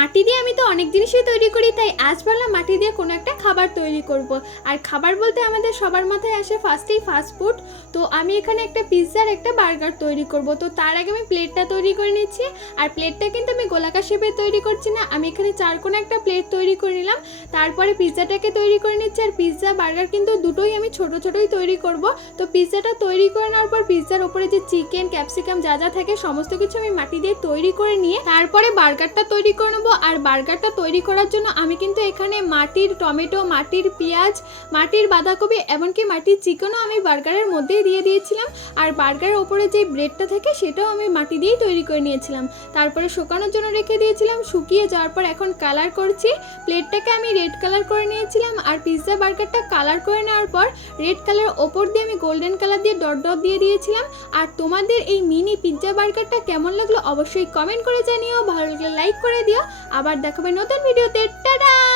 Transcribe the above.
মাটি দিয়ে আমি তো অনেক জিনিসই তৈরি করি, তাই আজ ভাবলাম মাটি দিয়ে কোনো একটা খাবার তৈরি করব। আর খাবার বলতে আমাদের সবার মাথায় আসে ফার্স্টেই ফাস্ট ফুড। তো আমি এখানে একটা পিৎজা আর একটা বার্গার তৈরি করব। তো তার আগে আমি প্লেটটা তৈরি করে নিচ্ছি। আর প্লেটটা কিন্তু আমি গোলাকার শেপে তৈরি করছি না, আমি এখানে চারকোনা একটা প্লেট তৈরি করে নিলাম। তারপরে পিৎজাটাকে তৈরি করে নিচ্ছি। আর পিৎজা বার্গার কিন্তু দুটোই আমি ছোট ছোটই তৈরি করব। তো পিৎজাটা তৈরি করে নেওয়ার পর পিৎজার ওপরে যে চিকেন, ক্যাপসিকাম যা যা থাকে সমস্ত কিছু আমি মাটি দিয়ে তৈরি করে নিয়ে তারপরে বার্গারটা তৈরি করে নেবো। আর বার্গারটা তৈরি করার জন্য আমি কিন্তু এখানে মাটির টমেটো, মাটির পেঁয়াজ, মাটির বাঁধাকপি, এমনকি মাটির চিকেনও আমি বার্গারের মধ্যেই দিয়ে দিয়েছিলাম। আর বার্গারের ওপরে যে ব্রেডটা থাকে সেটাও আমি মাটি দিয়েই তৈরি করে নিয়েছিলাম। তারপরে শুকানোর জন্য রেখে দিয়েছিলাম। শুকিয়ে যাওয়ার পর এখন কালার করছি। প্লেটটাকে আমি রেড কালার করে নিয়েছিলাম। আর পিৎজা বার্গারটা কালার করে নেওয়ার পর রেড কালার ওপর দিয়ে আমি গোল্ডেন কালার দিয়ে ডট ডট দিয়ে দিয়েছিলাম। আর তোমাদের এই মিনি পিৎজা বার্গারটা কেমন লাগলো অবশ্যই কমেন্ট করে জানিও। ভালো লাগলে লাইক করে দিও। আবার দেখাবে নতুন ভিডিওতে। টাটা।